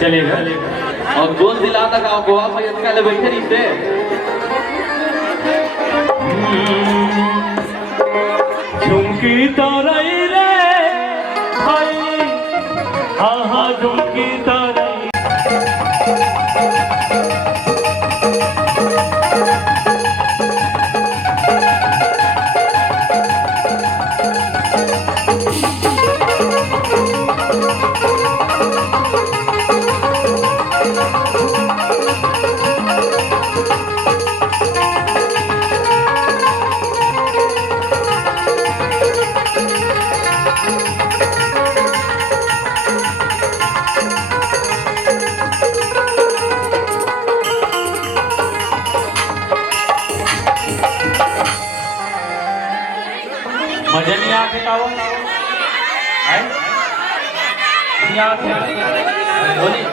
चलेगा और गोल दिलाता गाँव गोवा में इतना ले बैठे नहीं थे झुमकी ताराई रे भाई हाँ हाँ झुमकी ताराई मजा नहीं आते ताऊ नहीं आते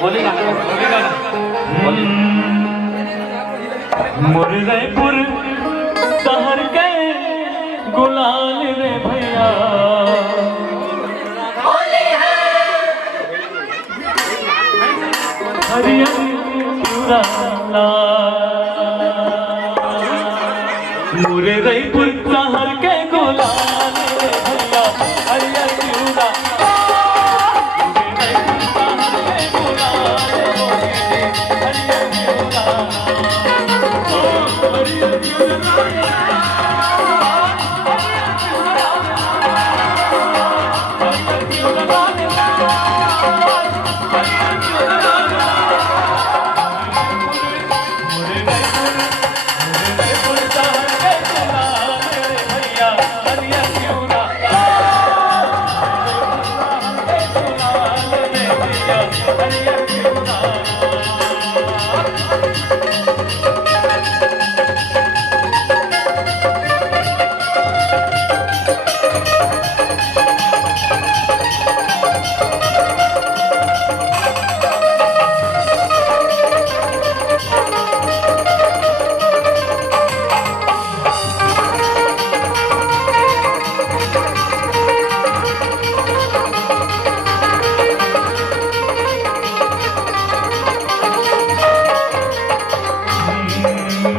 बोली ना मुर्रेपुर शहर के गुलाल रे भैया हरिया मुर्रेपुर शहर के गुलाल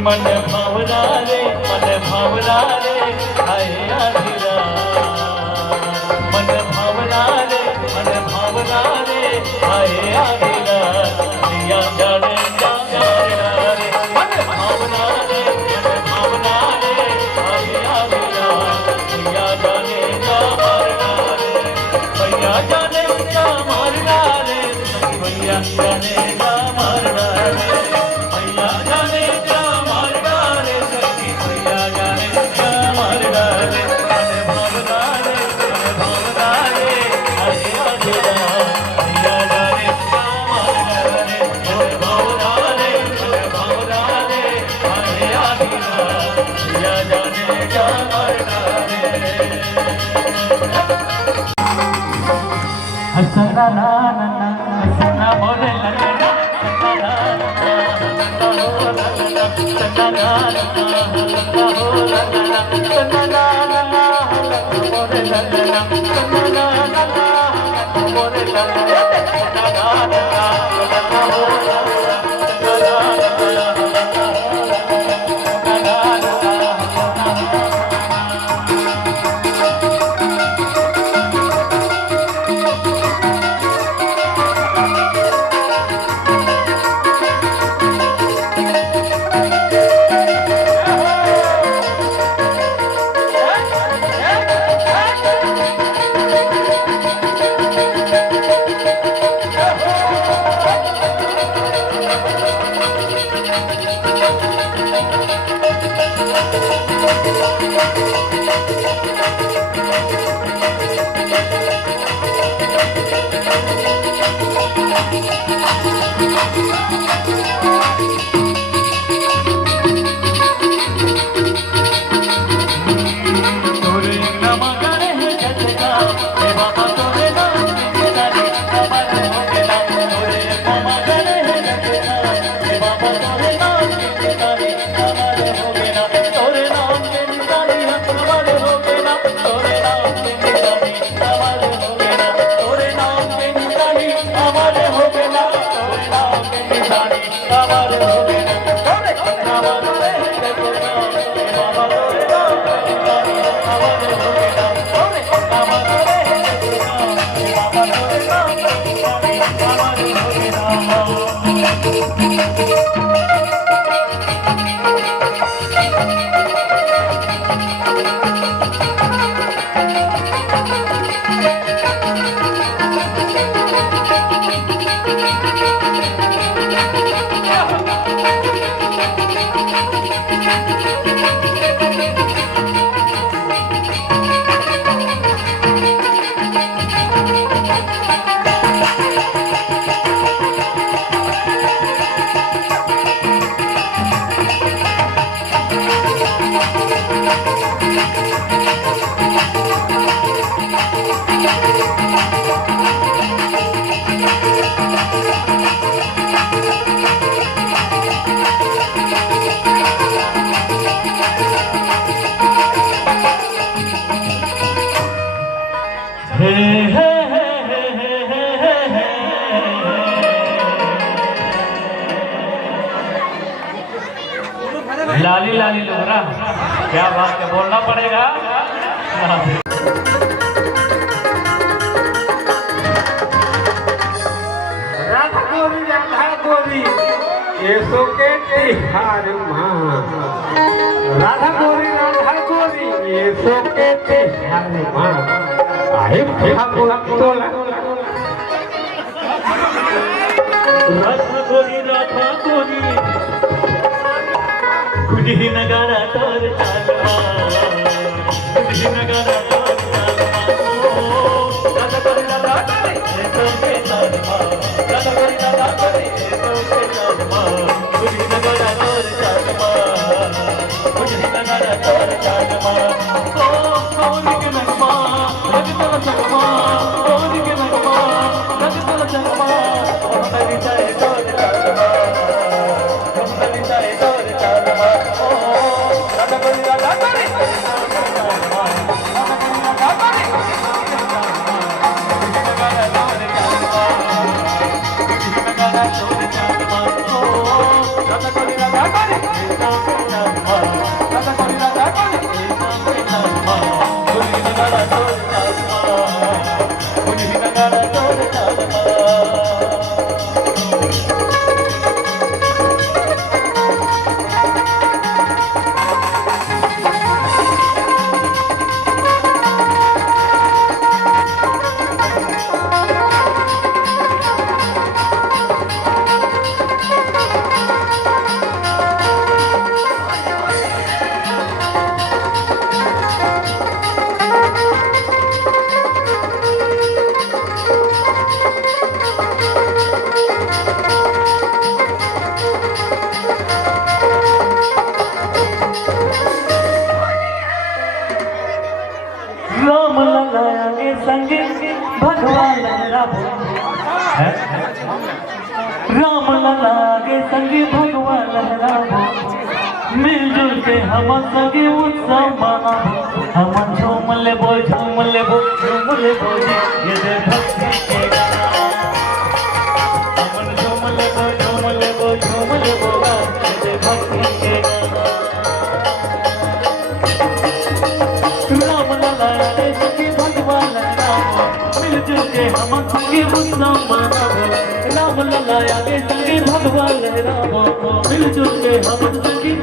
मन भावना रे हाय आधिरा मन भावना रे हाय आधिरा या जाने रे मन भावना रे हाय आधिरा या जाने भैया जाने क्या मारना रे भैया जाने क्या मारना रे भैया जाने क्या मारना रे भैया जाने क्या मारना रे मन भावना रे हरे आधिरा भैया जाने क्या मारना रे मन भावना रे हरे आधिरा भैया जाने क्या मारना रे हसना ना ना हसना बोले लगना हसना ना लाली लाली लोहरा, क्या बात है, बोलना पड़ेगा। राधा गोरी ये सो के तिहार माँ, राधा गोरी ये सो के तिहार माँ, साहिब ठाकुर तोला राधा गोरी कुछ नगारा तोर चालवा कुछ नगारा तोर चालवा ओ राधा गोरी ये तो के चालवा राधा गोरी ये तो के चालवा कुछ नगारा तोर चालवा कुछ नगारा तोर चालवा ओ कौन के नगमा लग तोर चकमा कौन के नगमा लग तोर चकमा ओ मेरी चाहे तोर चालवा मेरी चाहे तोर चालवा ओ राधा गोरी राम ललाया के संग भगवान राम लला के संग भगवान लहराबो मिलजुल के हम संगे उत्सव मनाबो हम झूम लेबो ये दे भक्ति के गाना हम झूम लेबो ये दे भक्ति के गाना राम ललाया के संग भगवान लहराबो मिलजुल के हम संगे उत्सव मनाबो राम ललाया के संगे भगवान लहराबो मिलजुल के हम संगे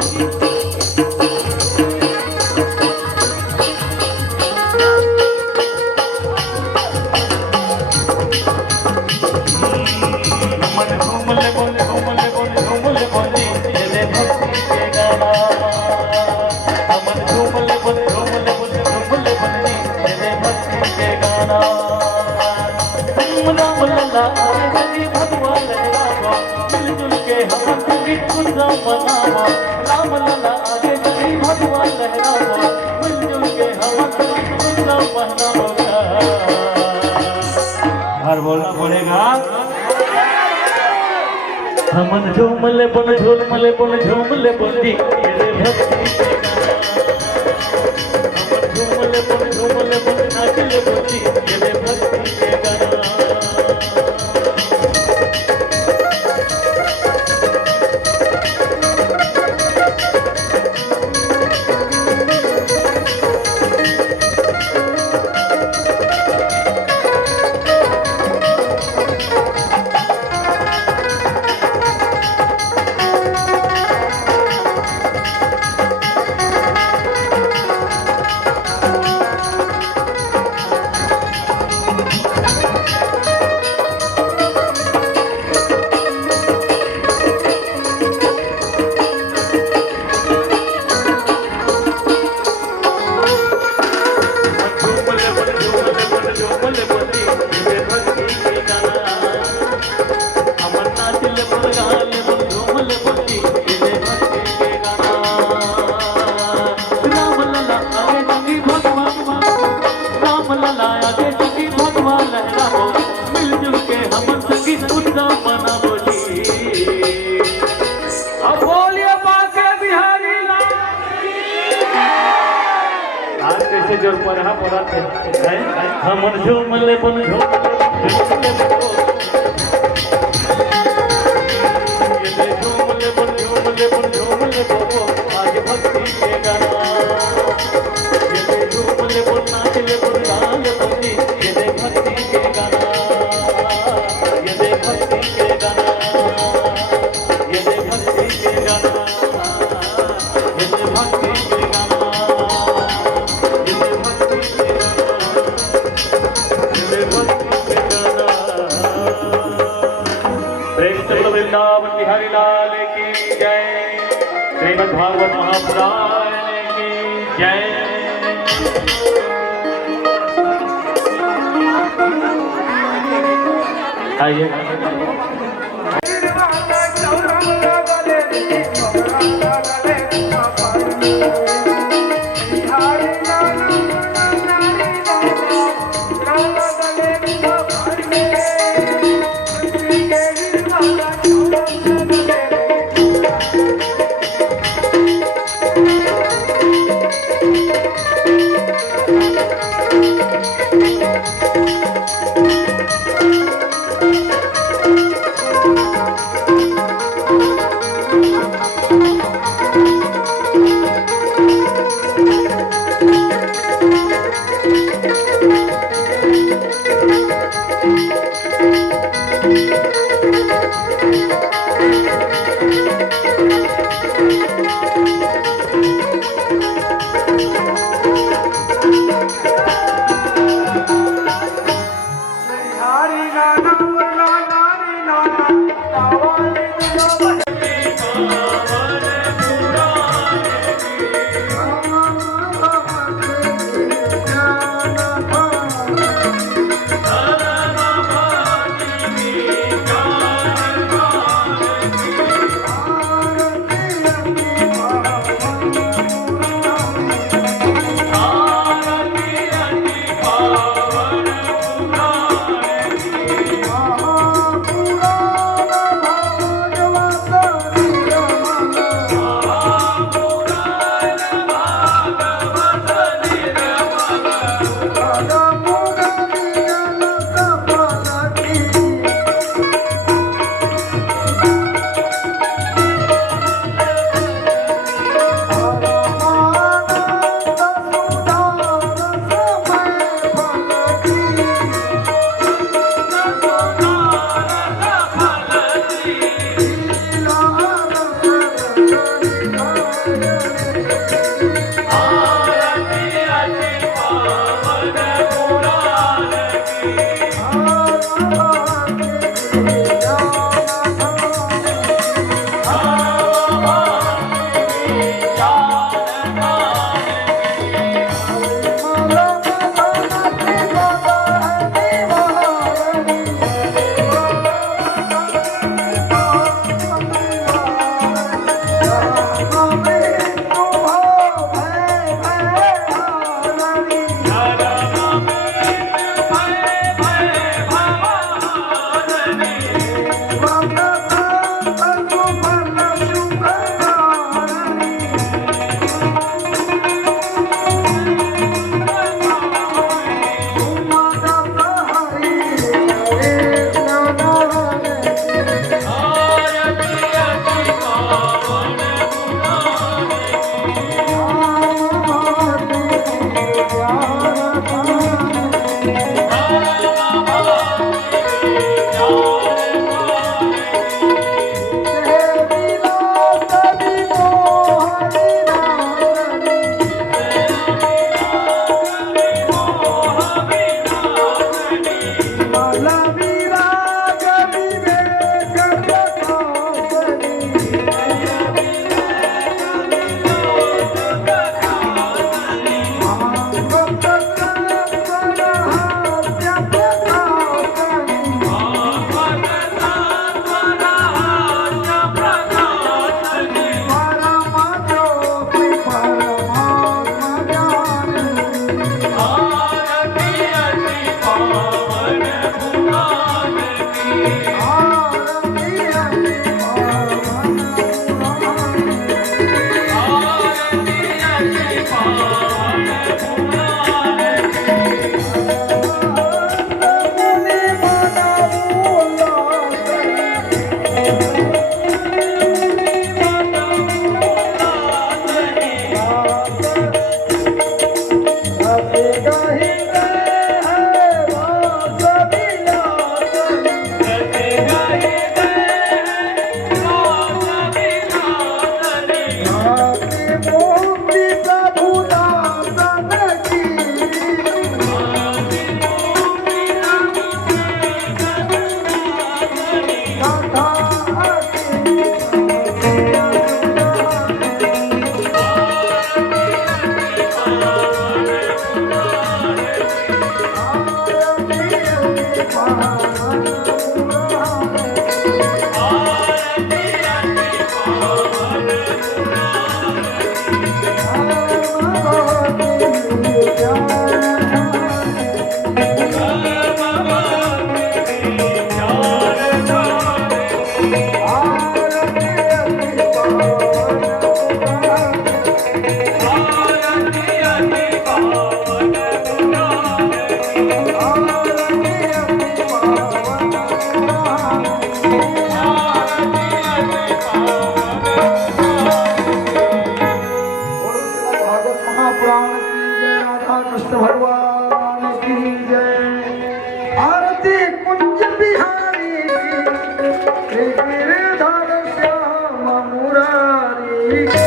मन झूम ले बोले ये दे भक्ति के गाना मन झूम ले बोले ये दे भक्ति के गाना राम लला आए भगवान लहराबो मिलजुल के हम संगे उत्सव मनाबो राम लला आगे संगे भगवान लहराबो मिलजुल के हम संगे उत्सव मनाबो हर बोलना पड़ेगा हमन झूम ले बोले ये दे भक्ति के गाना हमन झूम ले बोले नाच ले बोली ये दे भक्ति के गाना जोर पर हा पड़ा थे हमन झूम ले बन झूम ये दे झूम ले बन बोलो आज भक्ति के गाना ये दे झूम ले बन नाच ले बन गाल बंदी ये दे भक्ति के गाना ये दे भक्ति के गाना ये दे भक्ति के गाना ये दे भक्ति के गाना प्रेम से श्रीमद् भागवत महापुराण की जय। आइए भगवान की जय। आरती कुंज बिहारी की, गिरधर श्याम मुरारी की।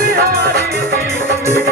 बिहारी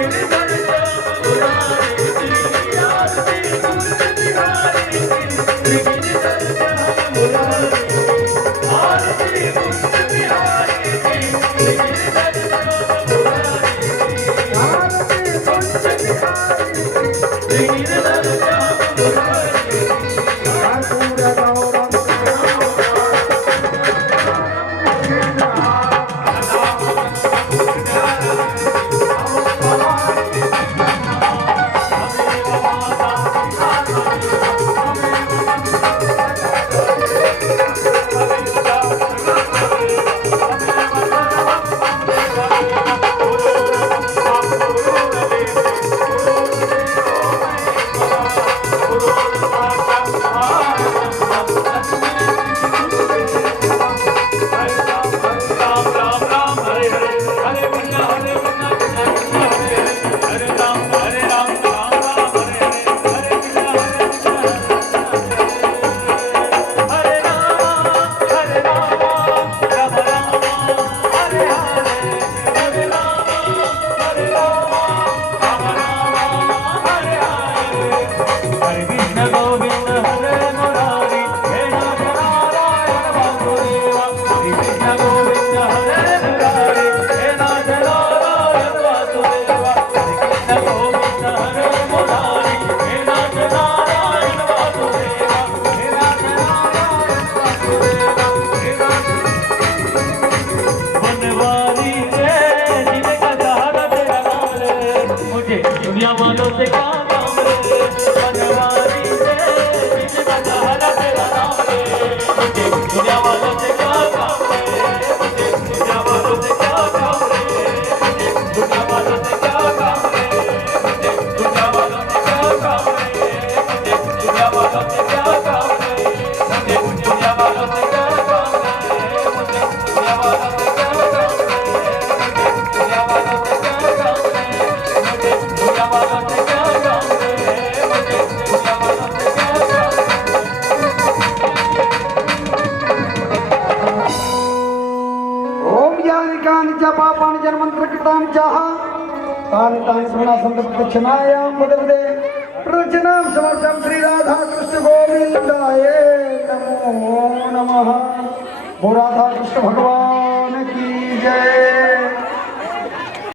वालों से क्या काम रे बनवारी रे बीच का सहारा तेरा नाम रे मुझे दुनिया वालों से क्या काम रे मुझे दुनिया वालों से क्या काम रे मुझे दुनिया वालों से क्या काम रे मुझे दुनिया वालों से क्या काम रे मुझे दुनिया वालों से क्या काम रे मुझे दुनिया वालों से क्या काम रे मुझे दुनिया वालों से क्या काम रे दुनिया वालों से क्या काम रे मुझे दुनिया वालों से क्या काम रे मुझे दुनिया वालों से क्या काम रे ओम ज्ञानिकानि च पापानि जन्मन्त्रकृतानि चाह तानि तानि स्मरणा संतप्रदक्षिणायां पदवदे प्रदक्षिणां समर्थं श्री राधा कृष्ण गोविन्दाय नमो नमः। वो राधा कृष्ण भगवान की जय।